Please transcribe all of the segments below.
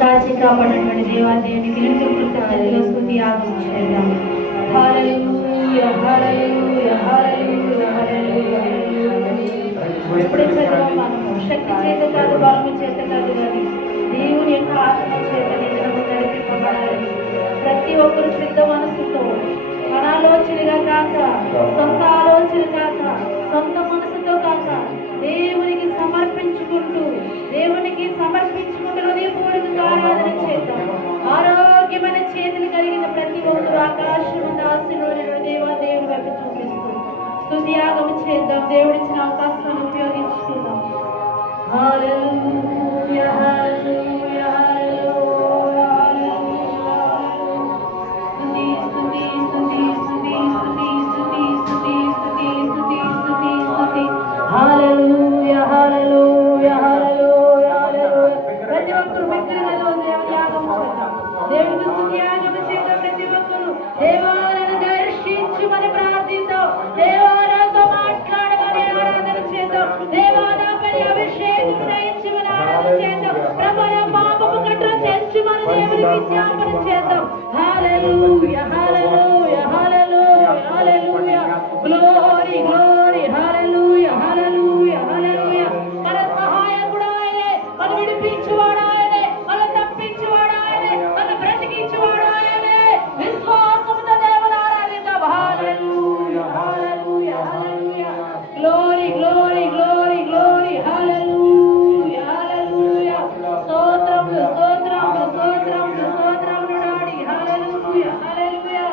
కాచి కాపాడినటువంటి దేవాదేవునికి నిత్య కృతజ్ఞతలు స్తుతి ఆరాధించేద్దాం. హల్లెలూయా హల్లెలూయా హల్లెలూయా హల్లెలూయా. ఎప్పుడే చదివాం మనము, శక్తి చేత కాదు, బలము చేత కాదు, కానీ దేవుని యొక్క ఆత్మ చేత నిజము నడిపింపబడాలి. ప్రతి ఒక్కరు సిద్ధ మనసుతో, అనాలోచనగా కాక, సొంత ఆలోచన కాక, సొంత మనసుతో కాక, దేవునికి సమర్పించుకుంటూ హృదయపూర్వకంగా ఆరాధన చేద్దాం. ఆరోగ్యమైన చేతులు కలిగిన ప్రతి ఒక్కరు ఆకాశం ఆశీర్వాద దేవుని వైపు చూపిస్తూ స్తుతియాగం చేద్దాం. దేవుడిచ్చిన అవకాశాన్ని ఉపయోగించుకుందాం. హల్లెలూయా హల్లెలూయా హల్లెలూయా స్తుతి స్తుతి స్తుతి స్తుతి స్తుతి స్తుతి స్తుతి స్తుతి స్తుతి స్తుతి స్తుతి హల్లెలూయా హల్లెలూయా హల్లెలూయా హల్లెలూయా. ప్రతి ఒక్కరు బిగ్గరగా దేవుని యాగం చేద్దాం. దేవునికి స్తుతియాగం చేద్దాం. ప్రతి ఒక్కరు దేవాలను దర్శించమని ప్రార్థిద్దాం. దేవాలతో మాట్లాడమని ఆరాధన చేద్దాం. దేవాలపై అభిషేకం దయచేయమని ఆరాధన చేద్దాం. ప్రభుల పాపపు కట్టలు తెంచమని దేవునికి విజ్ఞాపన చేద్దాం. హల్లెలూయా హల్లెలూయా హల్లెలూయా హల్లెలూయా గ్లోరీ గ్లోరీ హల్లెలూయా హల్లెలూయా హల్లెలూయా. మన సహాయకుడు ఆయనే, మన విడిపించువాడు ఆయనే, మన తప్పించువాడు ఆయనే, మన బ్రతికించువాడు ఆయనే. విశ్వాసముతో దేవుని ఆరాధిద్దాం. హల్లెలూయా హల్లెలూయా హల్లెలూయా గ్లోరీ గ్లోరీ గ్లోరీ గ్లోరీ హల్లెలూయా హల్లెలూయా. స్తోత్రములు స్తోత్రములు స్తోత్రములు స్తోత్రములు నాడి హల్లెలూయా హల్లెలూయా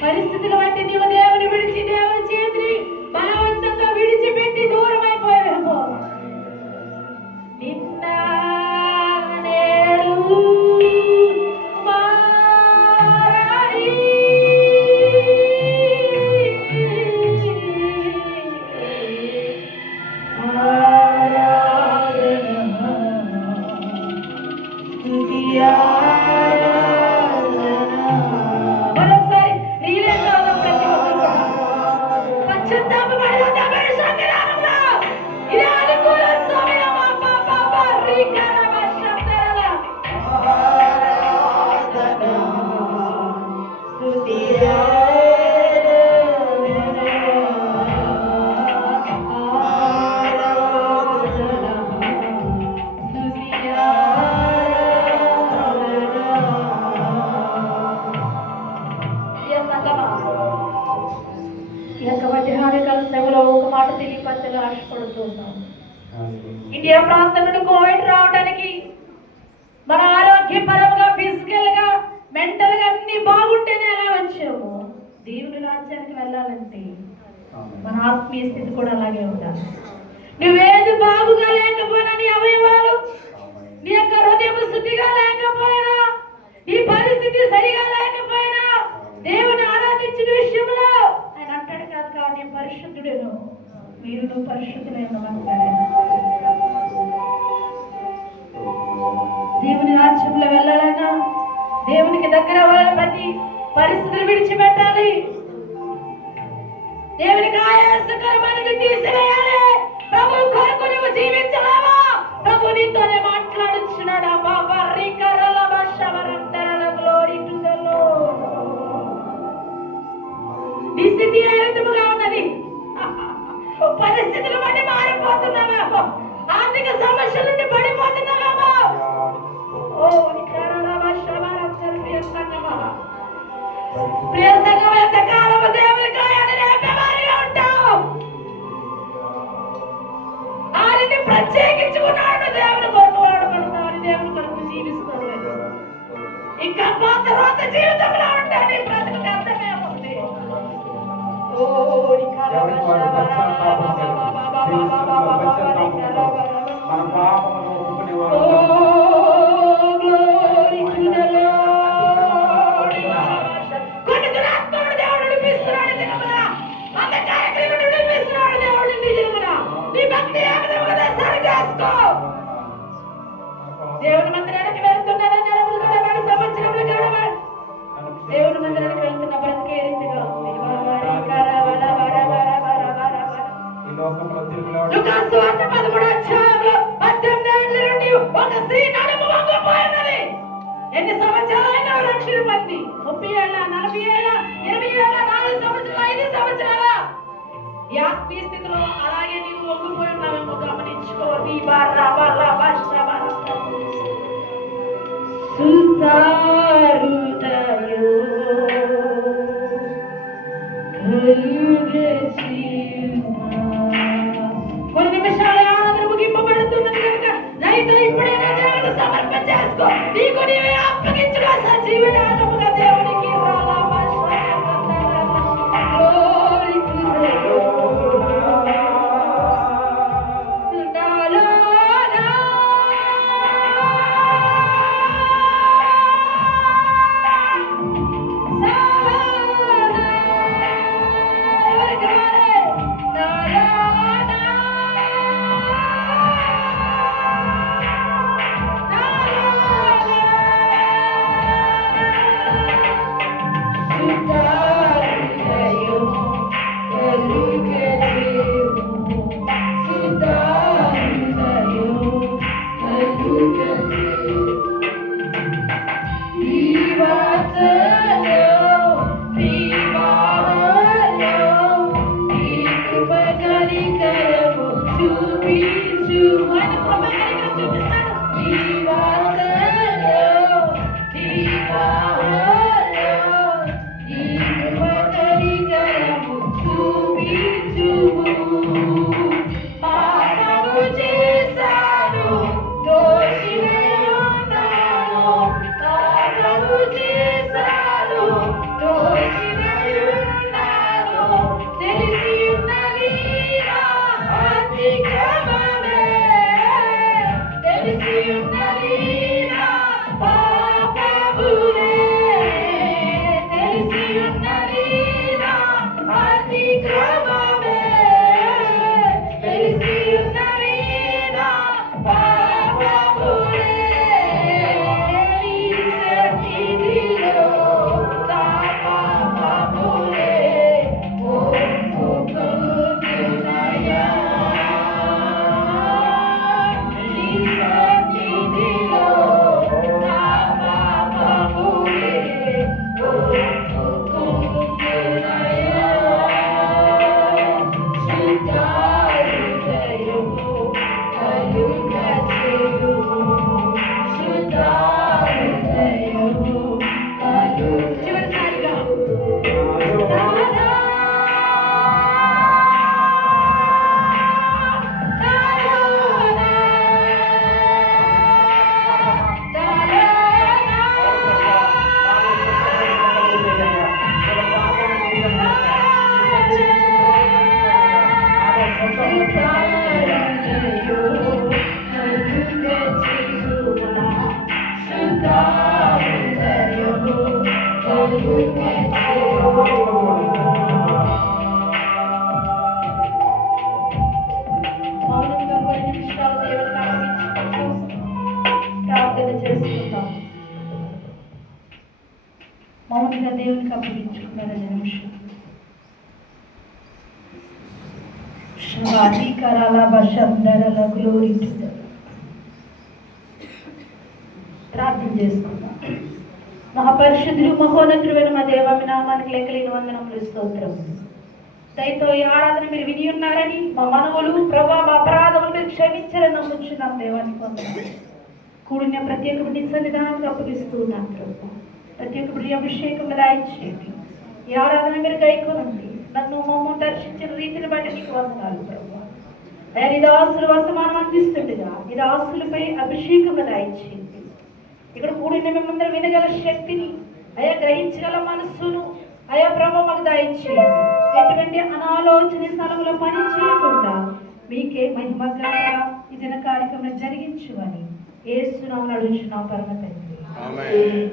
పరిస్థితులు బట్టి నీవు దేవుని విడిచి దేవుని చేతిని బలవంతంగా విడిచిపెట్టి దూరం అయిపోయావు. నిన్న నేడు మారని ఇండియా ప్రాంతం నుండి కోవిడ్ రావడానికి మన ఆరోగ్యపరంగా ఫిజికల్ గా మెంటల్ గా అన్ని బాగుంటేనే ఎలా వచ్చాము. దేవుని రాజ్యానికి వెళ్ళాలంటే మన ఆత్మీయ స్థితి కూడా అలాగే ఉండాలి. నువ్వేది బాగుగా లేకపోయినా, నీ అవయవాలు నీ యొక్క హృదయం శుద్ధిగా లేకపోయినా, నీ పరిస్థితి సరిగా లేకపోయినా, దేవుని ఆరాధించిన విషయంలో ఆయన అంటాడు కాదు కానీ పరిశుద్ధుడేను, మీరు నువ్వు పరిశుద్ధులైన దేవుని రాజ్యంలో వెళ్ళాలన్నా, దేవునికి దగ్గర అవ్వాలని ప్రతి పరిస్థితులు విడిచిపెట్టాలి. దేవునికి ఆయాసకరమైనది తీసివేయాలి. ప్రభు కొరకు నువ్వు జీవించలేవా? ప్రభు నీతోనే మాట్లాడుచున్నాడా? బాబా రికరల భాషవరంతరల గ్లోరీ టు ది లార్డ్. నీ స్థితి ఏ విధముగా ఉన్నది? పరిస్థితులు బట్టి మారిపోతున్నావేమో, ఆర్థిక సమస్యల నుండి పడిపోతున్నావేమో. ఓ రికరల భాషవరంతరల సంగమా, ప్రియ సంగమా, ఎంతకాలము దేవుని కార్యాన్ని రేపేవారిగా ఉంటావు. ఆయన్ని ప్రత్యేకించుకున్నాడు, దేవుని కొరకు వాడబడతామని, దేవుని కొరకు జీవిస్తాడు. ఇంకా తర్వాత జీవితంలో ఉంటాడు, ఈ బ్రతుకు అర్థమేముంది? ఓ కొన్ని దురాత్మను దేవుడు నడిపిస్తున్నాడు దినమున, అంధకారకులను నడిపిస్తున్నాడు దేవుడు నీ దినమున. నీ భక్తి ఏ విధముగా సరి చేసుకో. దేవుని మందిరానికి వెళ్తున్నాడు, నెలవులు గడబడి, సంవత్సరములు గడబడి దేవుని మందిరానికి వెళ్తున్న బ్రతికే రీతిగా లూకాసు వార్త 13వ అధ్యాయంలో సంవత్సరాలైనా లక్షల మంది 30 ఏళ్ళ 40 ఏళ్ళ 20 ఏళ్ళ 4 సంవత్సరాలు 5 సంవత్సరాల ఈ ఆత్మీయ స్థితిలో అలాగే నీవు ఒంగిపోయి ఉన్నావేమో గమనించుకోవాలి. కొన్ని నిమిషాలు ఆరాధన ముగింపబడుతున్నది కనుక రైతు ఇప్పుడైనా దేవునికి సమర్పణ చేసుకో. నీకు నీవే అప్పగించుకో సజీవయానముగా దేవునికి. మౌనంగా దేవునికి అప్పగించుకున్నారు. నిమిషం ప్రార్థన చేసుకుందాం. మహాపరిశుద్ధులు మహోన్నతుడైన మా దేవ, మీ నామానికి లెక్కలేని వందనములు, స్తోత్రం. దయతో ఈ ఆరాధన మీరు విని ఉన్నారని, మా మనవులు ప్రభా మా అపరాధములు మీరు క్షమించారని నమ్ముచున్నాం. దేవానికి వందనాలు. కూడిన ప్రతి ఒక్కటి సన్నిధానానికి అప్పగిస్తూ ఉన్నాం ప్రభా. ప్రతి ఒక్కటి అభిషేకం రాయించేయండి. ఈ ఆరాధన మీరు గైకోనండి. నన్ను మమ్మల్ని దర్శించిన రీతిని బట్టి నీకు వందనాలు ప్రభా. అయ్యా నీ దాసులు వర్తమానం అందిస్తుండగా నీ దాసులపై అభిషేకం రాయించేయండి. ఇక్కడ కూడిన మేమందరం వినగల శక్తిని, అయా గ్రహించగల మనస్సును అయా ప్రభా మాకు దయచేయండి. ఎటువంటి అనాలోచన స్థలంలో పని చేయకుండా మీకే మహిమగా ఈ దిన కార్యక్రమం జరిగించువని యేసు నామమున అడుగుచున్నాం పరమ తండ్రి. ఆమేన్.